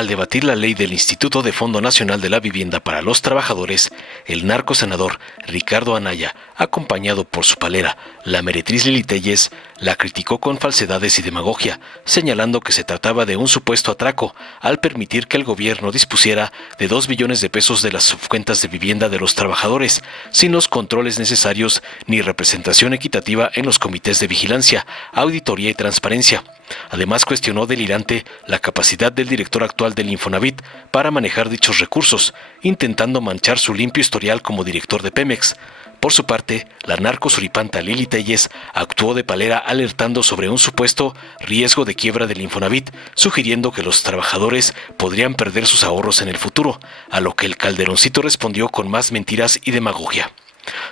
al debatir la ley del Instituto de Fondo Nacional de la Vivienda para los Trabajadores, el narcosenador Ricardo Anaya, acompañado por su palera, la meretriz Lili Téllez, la criticó con falsedades y demagogia, señalando que se trataba de un supuesto atraco al permitir que el gobierno dispusiera de 2 billones de pesos de las subcuentas de vivienda de los trabajadores, sin los controles necesarios ni representación equitativa en los comités de vigilancia, auditoría y transparencia. Además, cuestionó delirante la capacidad del director actual del Infonavit para manejar dichos recursos, intentando manchar su limpio historial como director de Pemex. Por su parte, la narcosuripanta Lili Téllez actuó de palera alertando sobre un supuesto riesgo de quiebra del Infonavit, sugiriendo que los trabajadores podrían perder sus ahorros en el futuro, a lo que el Calderoncito respondió con más mentiras y demagogia.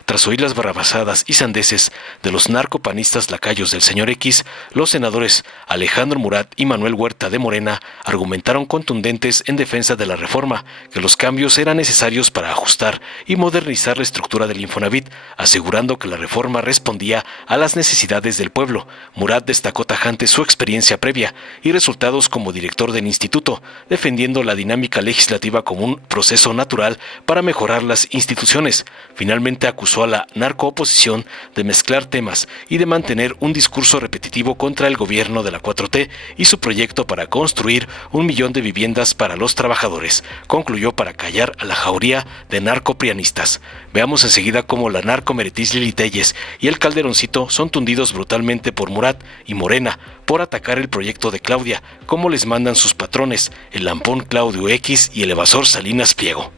Tras oír las barrabasadas y sandeces de los narcopanistas lacayos del señor X, los senadores Alejandro Murat y Manuel Huerta de Morena argumentaron contundentes en defensa de la reforma, que los cambios eran necesarios para ajustar y modernizar la estructura del Infonavit, asegurando que la reforma respondía a las necesidades del pueblo. Murat destacó tajante su experiencia previa y resultados como director del instituto, defendiendo la dinámica legislativa como un proceso natural para mejorar las instituciones. Finalmente acusó a la narcooposición de mezclar temas y de mantener un discurso repetitivo contra el gobierno de la 4T y su proyecto para construir 1 millón de viviendas para los trabajadores. Concluyó para callar a la jauría de narcoprianistas. Veamos enseguida cómo la narcomeretriz Lili Téllez y el Calderoncito son tundidos brutalmente por Murat y Morena por atacar el proyecto de Claudia, como les mandan sus patrones, el lampón Claudio X y el evasor Salinas Pliego.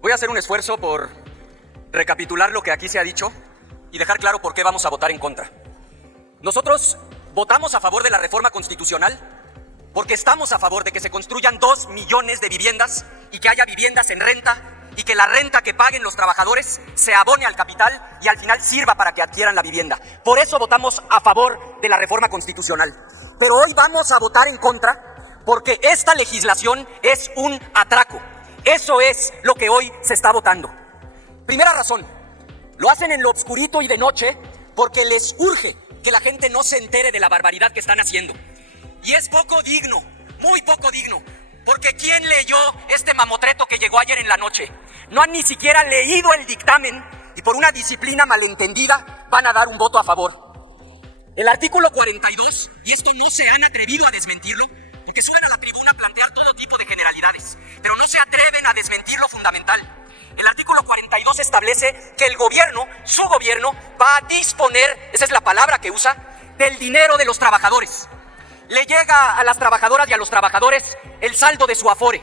Voy a hacer un esfuerzo por recapitular lo que aquí se ha dicho y dejar claro por qué vamos a votar en contra. Nosotros votamos a favor de la reforma constitucional porque estamos a favor de que se construyan 2 millones de viviendas y que haya viviendas en renta y que la renta que paguen los trabajadores se abone al capital y al final sirva para que adquieran la vivienda. Por eso votamos a favor de la reforma constitucional. Pero hoy vamos a votar en contra porque esta legislación es un atraco. Eso es lo que hoy se está votando. Primera razón, lo hacen en lo obscurito y de noche porque les urge que la gente no se entere de la barbaridad que están haciendo. Y es poco digno, muy poco digno, porque ¿quién leyó este mamotreto que llegó ayer en la noche? No han ni siquiera leído el dictamen y por una disciplina malentendida van a dar un voto a favor. El artículo 42, y esto no se han atrevido a desmentirlo, porque suben a la tribuna a plantear todo tipo de generalidades, pero no se atreven a desmentir lo fundamental. El artículo 42 establece que el gobierno, su gobierno, va a disponer, esa es la palabra que usa, del dinero de los trabajadores. Le llega a las trabajadoras y a los trabajadores el saldo de su Afore.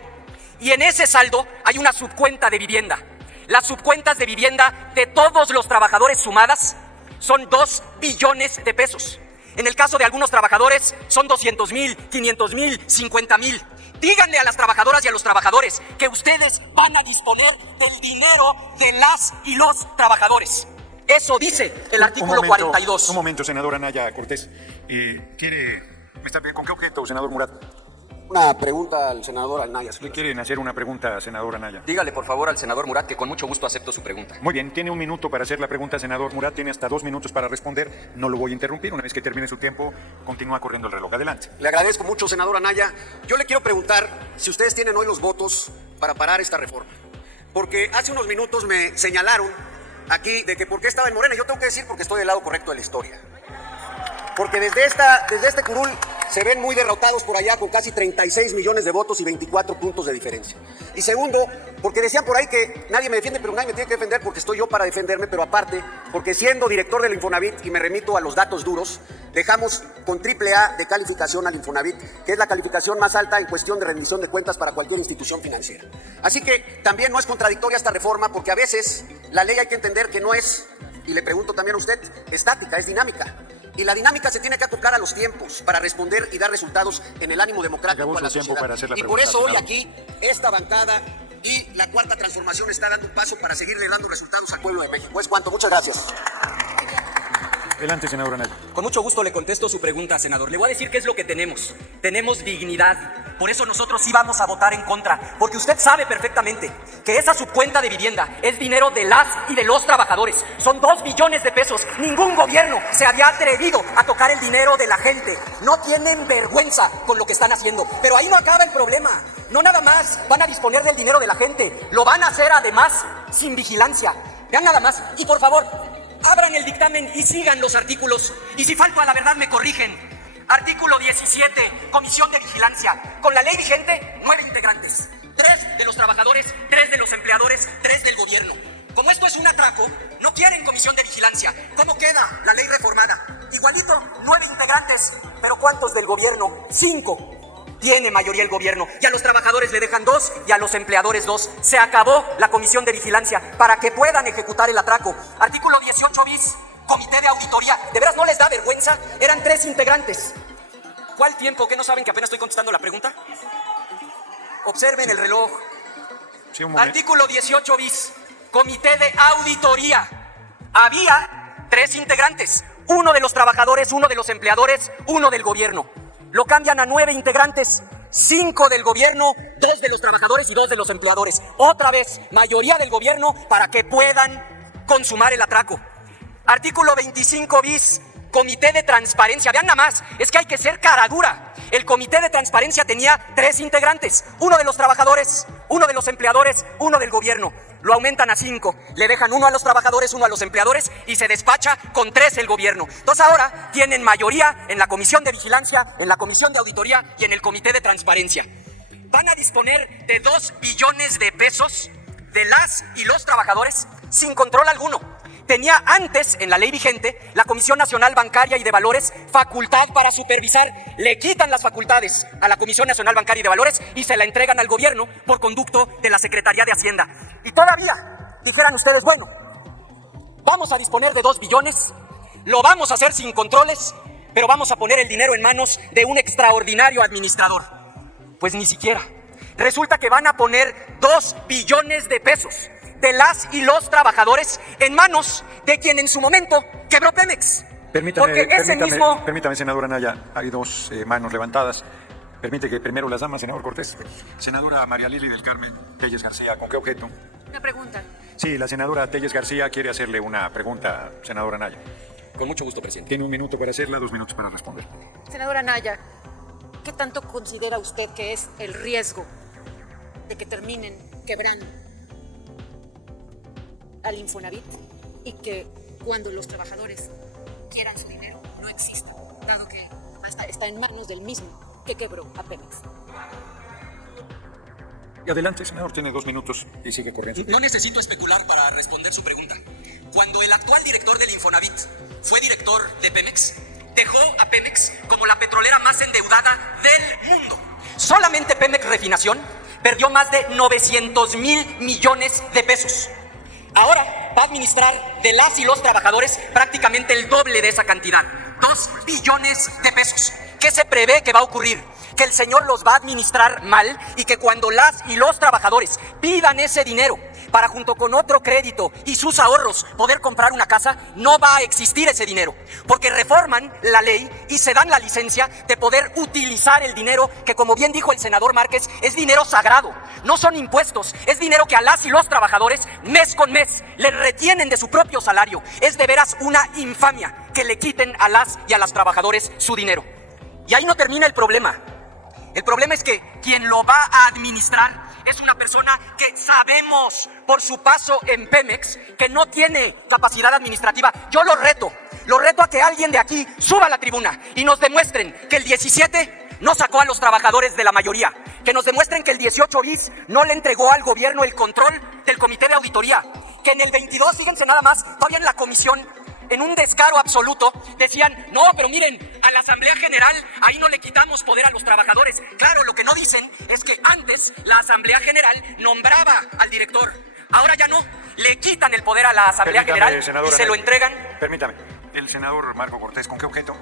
Y en ese saldo hay una subcuenta de vivienda. Las subcuentas de vivienda de todos los trabajadores sumadas son 2 billones de pesos. En el caso de algunos trabajadores son 200,000, 500,000, 50,000. Díganle a las trabajadoras y a los trabajadores que ustedes van a disponer del dinero de las y los trabajadores. Eso dice el artículo 42. Un momento, senador Anaya Cortés. ¿Con qué objeto, senador Murat? Una pregunta al senador Anaya. ¿Le quieren hacer una pregunta, senador Anaya? Dígale por favor al senador Murat que con mucho gusto acepto su pregunta. Muy bien, tiene 1 minuto para hacer la pregunta, senador Murat. Tiene hasta 2 minutos para responder. No lo voy a interrumpir. Una vez que termine su tiempo, continúa corriendo el reloj. Adelante. Le agradezco mucho, senador Anaya. Yo le quiero preguntar si ustedes tienen hoy los votos para parar esta reforma. Porque hace unos minutos me señalaron aquí de que por qué estaba en Morena. Yo tengo que decir porque estoy del lado correcto de la historia. Porque desde este curul se ven muy derrotados por allá con casi 36 millones de votos y 24 puntos de diferencia. Y segundo, porque decían por ahí que nadie me defiende, pero nadie me tiene que defender porque estoy yo para defenderme, pero aparte, porque siendo director del Infonavit, y me remito a los datos duros, dejamos con AAA de calificación al Infonavit, que es la calificación más alta en cuestión de rendición de cuentas para cualquier institución financiera. Así que también no es contradictoria esta reforma, porque a veces la ley hay que entender que no es, y le pregunto también a usted, estática, es dinámica. Y la dinámica se tiene que acoplar a los tiempos para responder y dar resultados en el ánimo democrático a la sociedad. Y por eso hoy aquí, esta bancada y la Cuarta Transformación está dando un paso para seguirle dando resultados al pueblo de México. Es cuanto. Muchas gracias. Adelante, senador Anaya. Con mucho gusto le contesto su pregunta, senador. Le voy a decir qué es lo que tenemos. Tenemos dignidad. Por eso nosotros sí vamos a votar en contra. Porque usted sabe perfectamente que esa subcuenta de vivienda es dinero de las y de los trabajadores. Son 2 billones de pesos. Ningún gobierno se había atrevido a tocar el dinero de la gente. No tienen vergüenza con lo que están haciendo. Pero ahí no acaba el problema. No nada más van a disponer del dinero de la gente. Lo van a hacer además sin vigilancia. Vean nada más. Y por favor, abran el dictamen y sigan los artículos. Y si falto a la verdad me corrigen. Artículo 17, Comisión de Vigilancia. Con la ley vigente, 9 integrantes. 3 de los trabajadores, 3 de los empleadores, 3 del gobierno. Como esto es un atraco, no quieren comisión de vigilancia. ¿Cómo queda la ley reformada? Igualito, 9 integrantes. ¿Pero cuántos del gobierno? 5. Tiene mayoría el gobierno. Y a los trabajadores le dejan 2 y a los empleadores 2. Se acabó la comisión de vigilancia para que puedan ejecutar el atraco. Artículo 18 bis. Comité de auditoría. ¿De veras no les da vergüenza? Eran 3 integrantes. ¿Cuál tiempo? ¿Qué no saben que apenas estoy contestando la pregunta? Observen el reloj. Sí, un momento. Artículo 18 bis. Comité de auditoría. Había 3 integrantes. 1 de los trabajadores, 1 de los empleadores, 1 del gobierno. Lo cambian a 9 integrantes. 5 del gobierno, 2 de los trabajadores y 2 de los empleadores. Otra vez, mayoría del gobierno para que puedan consumar el atraco. Artículo 25 bis, Comité de Transparencia. Vean nada más, es que hay que ser cara dura. El Comité de Transparencia tenía 3 integrantes. 1 de los trabajadores, 1 de los empleadores, 1 del gobierno. Lo aumentan a 5. Le dejan 1 a los trabajadores, 1 a los empleadores y se despacha con 3 el gobierno. Entonces ahora tienen mayoría en la Comisión de Vigilancia, en la Comisión de Auditoría y en el Comité de Transparencia. Van a disponer de 2 billones de pesos de las y los trabajadores sin control alguno. Tenía antes, en la ley vigente, la Comisión Nacional Bancaria y de Valores facultad para supervisar. Le quitan las facultades a la Comisión Nacional Bancaria y de Valores y se la entregan al gobierno por conducto de la Secretaría de Hacienda. Y todavía dijeran ustedes, bueno, vamos a disponer de 2 billones, lo vamos a hacer sin controles, pero vamos a poner el dinero en manos de un extraordinario administrador. Pues ni siquiera. Resulta que van a poner 2 billones de pesos de las y los trabajadores en manos de quien en su momento quebró Pemex. Permítame, senador Anaya, hay 2 manos levantadas. Permite que primero las damas, senador Cortés. Senadora María Lili del Carmen Telles García, ¿con qué objeto? Una pregunta. Sí, la senadora Telles García quiere hacerle una pregunta, senador Anaya. Con mucho gusto, presidente. Tiene 1 minuto para hacerla, 2 minutos para responder. Senadora Anaya, ¿qué tanto considera usted que es el riesgo de que terminen quebrando al Infonavit y que cuando los trabajadores quieran su dinero no exista, dado que está en manos del mismo que quebró a Pemex? Y adelante, senador, tiene 2 minutos y sigue corriendo. No necesito especular para responder su pregunta. Cuando el actual director del Infonavit fue director de Pemex, dejó a Pemex como la petrolera más endeudada del mundo. Solamente Pemex Refinación perdió más de 900,000 millones de pesos. Ahora va a administrar de las y los trabajadores prácticamente el doble de esa cantidad, 2 billones de pesos. ¿Qué se prevé que va a ocurrir? Que el señor los va a administrar mal y que cuando las y los trabajadores pidan ese dinero para junto con otro crédito y sus ahorros poder comprar una casa, no va a existir ese dinero, porque reforman la ley y se dan la licencia de poder utilizar el dinero que, como bien dijo el senador Márquez, es dinero sagrado, no son impuestos, es dinero que a las y los trabajadores mes con mes les retienen de su propio salario. Es de veras una infamia que le quiten a las y a las trabajadores su dinero. Y ahí no termina el problema. El problema es que quien lo va a administrar es una persona que sabemos por su paso en Pemex que no tiene capacidad administrativa. Yo lo reto a que alguien de aquí suba a la tribuna y nos demuestren que el 17 no sacó a los trabajadores de la mayoría, que nos demuestren que el 18 bis no le entregó al gobierno el control del comité de auditoría, que en el 22, fíjense nada más, todavía en la comisión, en un descaro absoluto, decían, no, pero miren, a la Asamblea General, ahí no le quitamos poder a los trabajadores. Claro, lo que no dicen es que antes la Asamblea General nombraba al director. Ahora ya no, le quitan el poder a la Asamblea General y se lo entregan. Permítame, el senador Marco Cortés, ¿con qué objeto?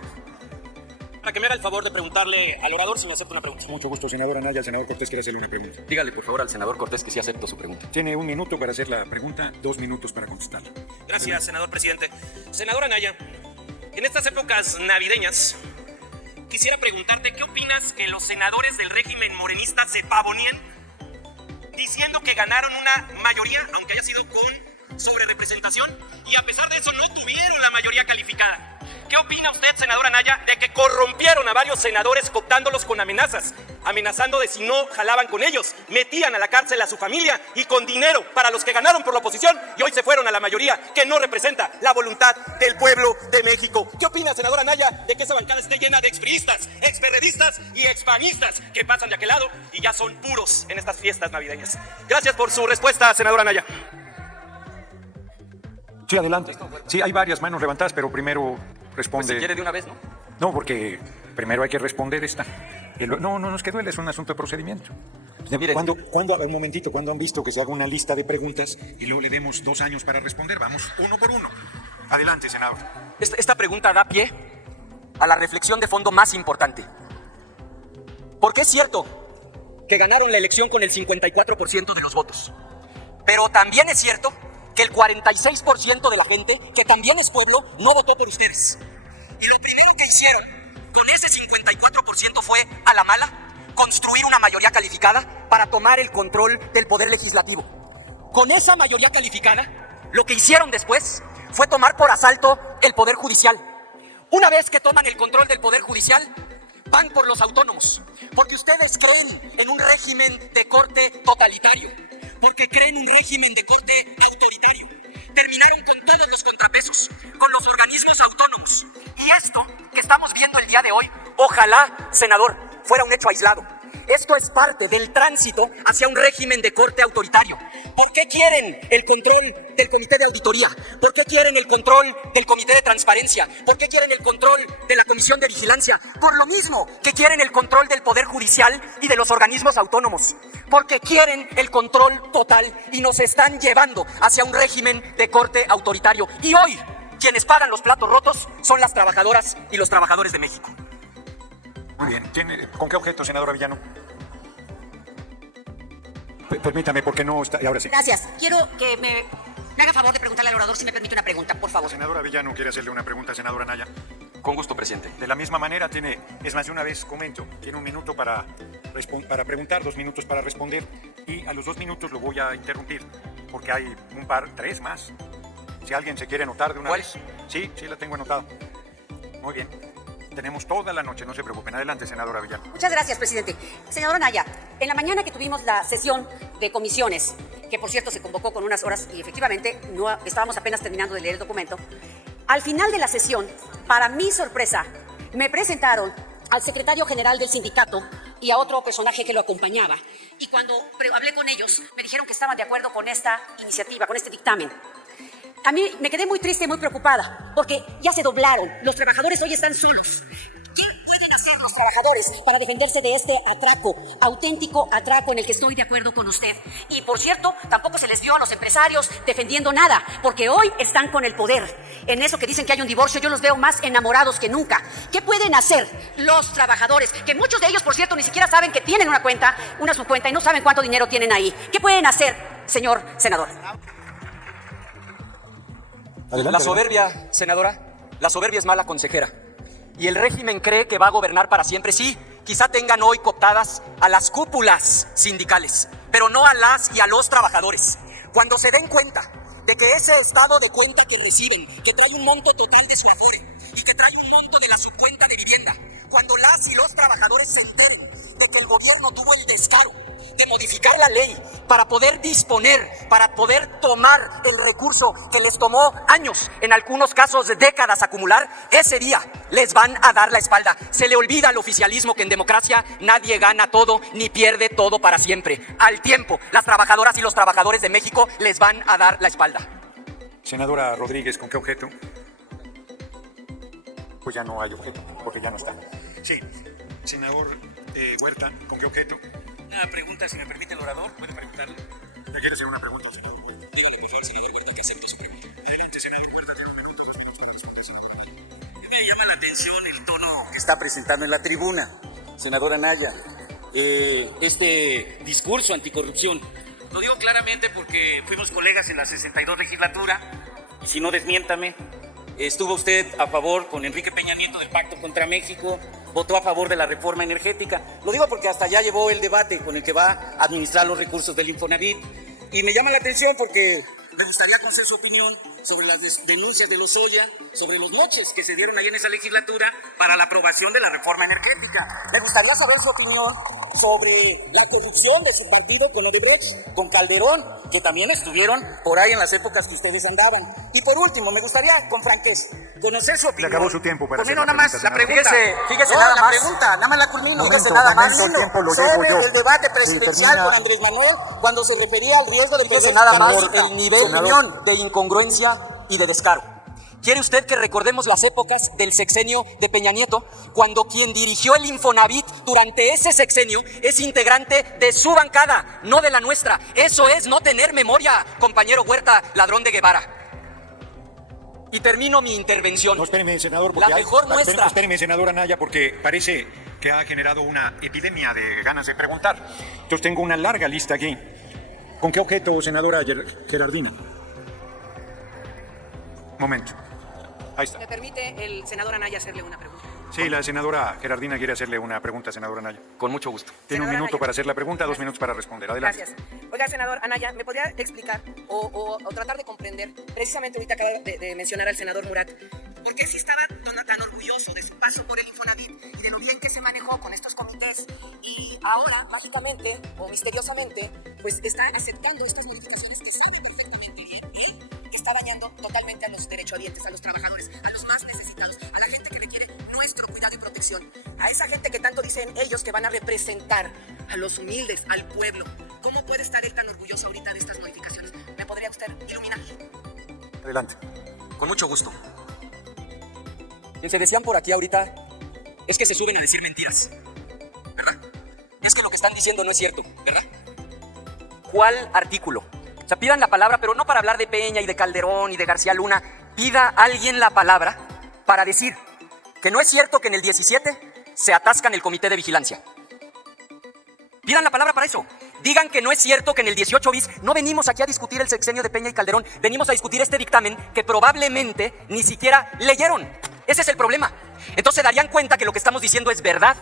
Para que me haga el favor de preguntarle al orador si me acepta una pregunta. Mucho gusto, senador Anaya. El senador Cortés quiere hacerle una pregunta. Dígale, por favor, al senador Cortés que sí acepto su pregunta. Tiene 1 minuto para hacer la pregunta, 2 minutos para contestarla. Gracias, senador presidente. Senador Anaya, En estas épocas navideñas, quisiera preguntarte qué opinas que los senadores del régimen morenista se pavoneen diciendo que ganaron una mayoría, aunque haya sido con sobrerepresentación, y a pesar de eso no tuvieron la mayoría calificada. ¿Qué opina usted, senador Anaya, de que corrompieron a varios senadores cooptándolos con amenazas? Amenazando de si no jalaban con ellos, metían a la cárcel a su familia y con dinero para los que ganaron por la oposición y hoy se fueron a la mayoría que no representa la voluntad del pueblo de México. ¿Qué opina, senador Anaya, de que esa bancada esté llena de expriistas, experredistas y expanistas que pasan de aquel lado y ya son puros en estas fiestas navideñas? Gracias por su respuesta, senador Anaya. Sí, adelante. Sí, hay varias manos levantadas, pero primero responde. Pues si quiere de una vez, ¿no? No, porque primero hay que responder esta. No es que duele, es un asunto de procedimiento. Mire, Un momentito, ¿cuándo han visto que se haga una lista de preguntas y luego le demos 2 años para responder? Vamos uno por uno. Adelante, senador. esta pregunta da pie a la reflexión de fondo más importante. ¿Por qué es cierto que ganaron la elección con el 54% de los votos? Pero también es cierto que el 46% de la gente, que también es pueblo, no votó por ustedes. Y lo primero que hicieron con ese 54% fue, a la mala, construir una mayoría calificada para tomar el control del poder legislativo. Con esa mayoría calificada, lo que hicieron después fue tomar por asalto el poder judicial. Una vez que toman el control del poder judicial, van por los autónomos, porque ustedes creen en un régimen de corte totalitario, porque creen un régimen de corte autoritario. Terminaron con todos los contrapesos, con los organismos autónomos. Y esto que estamos viendo el día de hoy, ojalá, senador, fuera un hecho aislado. Esto es parte del tránsito hacia un régimen de corte autoritario. ¿Por qué quieren el control del comité de auditoría? ¿Por qué quieren el control del comité de transparencia? ¿Por qué quieren el control de la comisión de vigilancia? Por lo mismo que quieren el control del poder judicial y de los organismos autónomos. Porque quieren el control total y nos están llevando hacia un régimen de corte autoritario. Y hoy, quienes pagan los platos rotos son las trabajadoras y los trabajadores de México. Muy bien. ¿Con qué objeto, senadora Villano? Permítame, porque no está... Y ahora sí. Gracias. Quiero que me haga favor de preguntarle al orador si me permite una pregunta, por favor. Senadora Villano quiere hacerle una pregunta a senadora Anaya. Con gusto, presidente. De la misma manera es más de una vez comento, tiene 1 minuto para preguntar, 2 minutos para responder y a los 2 minutos lo voy a interrumpir porque hay 3 más. Si alguien se quiere anotar de una ¿Cuál? vez. Sí, la tengo anotada. Muy bien. Tenemos toda la noche, no se preocupen. Adelante, senadora Villano. Muchas gracias, presidente. Senador Anaya, en la mañana que tuvimos la sesión de comisiones, que por cierto se convocó con unas horas y efectivamente estábamos apenas terminando de leer el documento, al final de la sesión, para mi sorpresa, me presentaron al secretario general del sindicato y a otro personaje que lo acompañaba. Y cuando hablé con ellos, me dijeron que estaban de acuerdo con esta iniciativa, con este dictamen. A mí me quedé muy triste y muy preocupada, porque ya se doblaron. Los trabajadores hoy están solos. ¿Qué pueden hacer los trabajadores para defenderse de este atraco, auténtico atraco en el que estoy de acuerdo con usted? Y por cierto, tampoco se les dio a los empresarios defendiendo nada, porque hoy están con el poder. En eso que dicen que hay un divorcio, yo los veo más enamorados que nunca. ¿Qué pueden hacer los trabajadores? Que muchos de ellos, por cierto, ni siquiera saben que tienen una subcuenta y no saben cuánto dinero tienen ahí. ¿Qué pueden hacer, señor senador? La soberbia, senadora, la soberbia es mala consejera. Y el régimen cree que va a gobernar para siempre. Sí, quizá tengan hoy cooptadas a las cúpulas sindicales, pero no a las y a los trabajadores. Cuando se den cuenta de que ese estado de cuenta que reciben, que trae un monto total de su afore y que trae un monto de la subcuenta de vivienda, cuando las y los trabajadores se enteren de que el gobierno tuvo el descaro de modificar la ley para poder disponer, para poder tomar el recurso que les tomó años, en algunos casos décadas acumular, ese día les van a dar la espalda. Se le olvida al oficialismo que en democracia nadie gana todo ni pierde todo para siempre. Al tiempo, las trabajadoras y los trabajadores de México les van a dar la espalda. Senadora Rodríguez, ¿con qué objeto? Pues ya no hay objeto, porque ya no está. Sí. Senador Huerta, ¿con qué objeto? Una pregunta, si me permite el orador, ¿puede preguntarle? ¿Le quiere hacer una pregunta al senador Huerta? Dígale, por favor, senador Huerta, que acepte su pregunta. Adelante, senador Huerta, tiene 1 minuto, 2 minutos para responder, senador Huerta. Me llama la atención el tono que está presentando en la tribuna, senadora Anaya. este discurso anticorrupción. Lo digo claramente porque fuimos colegas en la 62 legislatura, y si no, desmiéntame. Estuvo usted a favor con Enrique Peña Nieto del Pacto contra México, votó a favor de la reforma energética. Lo digo porque hasta ya llevó el debate con el que va a administrar los recursos del Infonavit. Y me llama la atención porque me gustaría conocer su opinión sobre las denuncias de Lozoya, sobre los moches que se dieron ahí en esa legislatura para la aprobación de la reforma energética. Me gustaría saber su opinión sobre la corrupción de su partido con Odebrecht, con Calderón, que también estuvieron por ahí en las épocas que ustedes andaban. Y por último, me gustaría, con franqueza, conocer su opinión. Se acabó su tiempo para hacer Culmino la nada más pregunta, la pregunta. Fíjese No, nada la más. pregunta, nada más la culmino. Fíjese Momento, nada más. el tiempo lo llevo Sobre yo. el debate Sí, presidencial termina. con Andrés Manuel cuando se refería al riesgo de Fíjese poder nada más por el nivel de incongruencia y de descaro. ¿Quiere usted que recordemos las épocas del sexenio de Peña Nieto, cuando quien dirigió el Infonavit durante ese sexenio es integrante de su bancada, no de la nuestra? Eso es no tener memoria, compañero Huerta, ladrón de Guevara. Y termino mi intervención. No, espéreme, senador. La mejor muestra. Espéreme, senador Anaya, porque parece que ha generado una epidemia de ganas de preguntar. Entonces tengo una larga lista aquí. ¿Con qué objeto, senadora Gerardina? Momento. Ahí está. ¿Me permite el senador Anaya hacerle una pregunta? Sí, la senadora Gerardina quiere hacerle una pregunta, senadora Anaya. Con mucho gusto. Tiene un Senadora minuto Anaya. para hacer la pregunta, 2 minutos para responder. Adelante. Gracias. Oiga, senador Anaya, ¿me podría explicar o tratar de comprender? Precisamente ahorita acaba de mencionar al senador Murat. ¿Por qué si estaba tan orgulloso de su paso por el Infonavit y de lo bien que se manejó con estos comités y ahora, mágicamente o misteriosamente, pues está aceptando estas modificaciones que sabe perfectamente bien que está dañando totalmente a los derechohabientes, a los trabajadores, a los más necesitados, a la gente que requiere nuestro cuidado y protección, a esa gente que tanto dicen ellos que van a representar a los humildes, al pueblo? ¿Cómo puede estar él tan orgulloso ahorita de estas modificaciones? ¿Me podría usted iluminar? Adelante. Con mucho gusto. Se decían por aquí ahorita, es que se suben a decir mentiras, ¿verdad? Es que lo que están diciendo no es cierto, ¿verdad? ¿Cuál artículo? O sea, pidan la palabra, pero no para hablar de Peña y de Calderón y de García Luna. Pida a alguien la palabra para decir que no es cierto que en el 17 se atascan el comité de vigilancia. Pidan la palabra para eso. Digan que no es cierto que en el 18 bis no venimos aquí a discutir el sexenio de Peña y Calderón, venimos a discutir este dictamen que probablemente ni siquiera leyeron. Ese es el problema. Entonces darían cuenta que lo que estamos diciendo es verdad.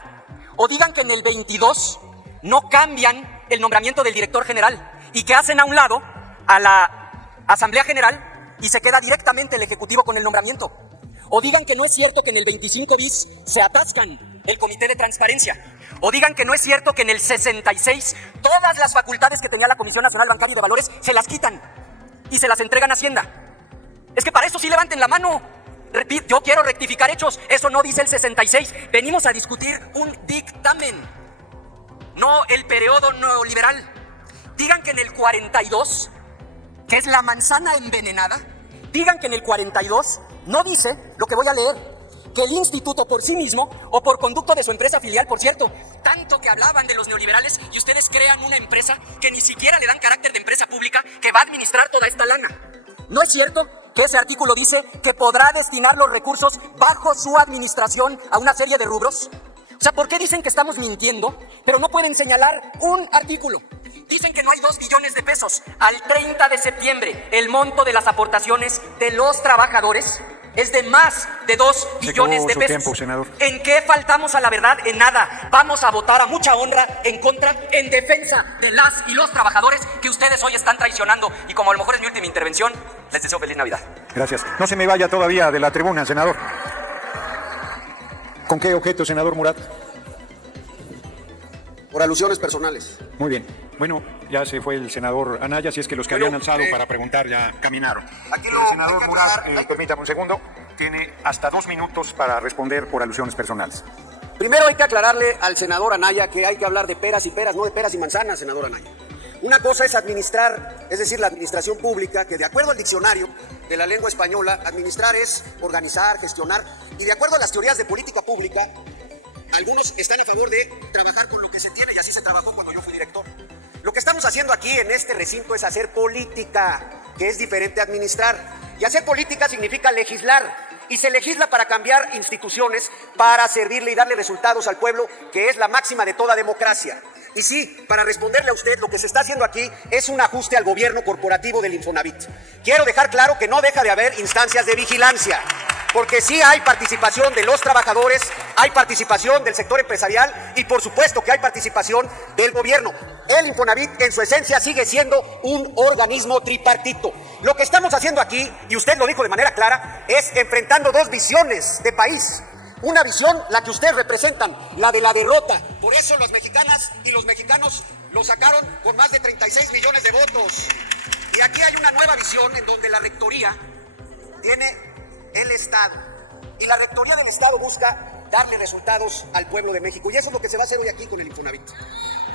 O digan que en el 22 no cambian el nombramiento del director general y que hacen a un lado a la Asamblea General y se queda directamente el Ejecutivo con el nombramiento. O digan que no es cierto que en el 25 bis se atascan el Comité de Transparencia. O digan que no es cierto que en el 66 todas las facultades que tenía la Comisión Nacional Bancaria y de Valores se las quitan y se las entregan a Hacienda. Es que para eso sí levanten la mano. Repito, yo quiero rectificar hechos. Eso no dice el 66. Venimos a discutir un dictamen, no el periodo neoliberal. Digan que en el 42, que es la manzana envenenada, digan que en el 42 no dice lo que voy a leer, que el instituto por sí mismo o por conducto de su empresa filial, por cierto, tanto que hablaban de los neoliberales y ustedes crean una empresa que ni siquiera le dan carácter de empresa pública que va a administrar toda esta lana. ¿No es cierto que ese artículo dice que podrá destinar los recursos bajo su administración a una serie de rubros? O sea, ¿por qué dicen que estamos mintiendo, pero no pueden señalar un artículo? Dicen que no hay 2 billones de pesos. Al 30 de septiembre, el monto de las aportaciones de los trabajadores es de más de 2 billones de su pesos. tiempo, senador. ¿En qué faltamos a la verdad? En nada. Vamos a votar a mucha honra en contra, en defensa de las y los trabajadores que ustedes hoy están traicionando. Y como a lo mejor es mi última intervención, les deseo feliz Navidad. Gracias. No se me vaya todavía de la tribuna, senador. ¿Con qué objeto, senador Murat? Por alusiones personales. Muy bien. Bueno, ya se fue el senador Anaya, si es que los que habían alzado para preguntar ya caminaron. Aquí El lo senador hay que Murat, aclarar. permítame un segundo, tiene hasta 2 minutos para responder por alusiones personales. Primero hay que aclararle al senador Anaya que hay que hablar de peras y peras, no de peras y manzanas, senador Anaya. Una cosa es administrar, es decir, la administración pública, que de acuerdo al diccionario de la lengua española, administrar es organizar, gestionar, y de acuerdo a las teorías de política pública, algunos están a favor de trabajar con lo que se tiene, y así se trabajó cuando yo fui director. Lo que estamos haciendo aquí en este recinto es hacer política, que es diferente a administrar. Y hacer política significa legislar. Y se legisla para cambiar instituciones, para servirle y darle resultados al pueblo, que es la máxima de toda democracia. Y sí, para responderle a usted, lo que se está haciendo aquí es un ajuste al gobierno corporativo del Infonavit. Quiero dejar claro que no deja de haber instancias de vigilancia. porque sí hay participación de los trabajadores, hay participación del sector empresarial y por supuesto que hay participación del gobierno. El Infonavit en su esencia sigue siendo un organismo tripartito. Lo que estamos haciendo aquí, y usted lo dijo de manera clara, es enfrentando dos visiones de país. Una visión, la que ustedes representan, la de la derrota. Por eso las mexicanas y los mexicanos lo sacaron con más de 36 millones de votos. Y aquí hay una nueva visión en donde la rectoría tiene el Estado. Y la rectoría del Estado busca darle resultados al pueblo de México. Y eso es lo que se va a hacer hoy aquí con el Infonavit.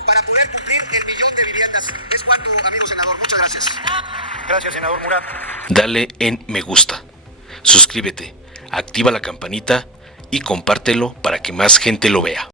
Para poder cumplir el millón de viviendas. Es cuanto, amigo senador. Muchas gracias. Gracias, senador Murat. Dale en me gusta, suscríbete, activa la campanita y compártelo para que más gente lo vea.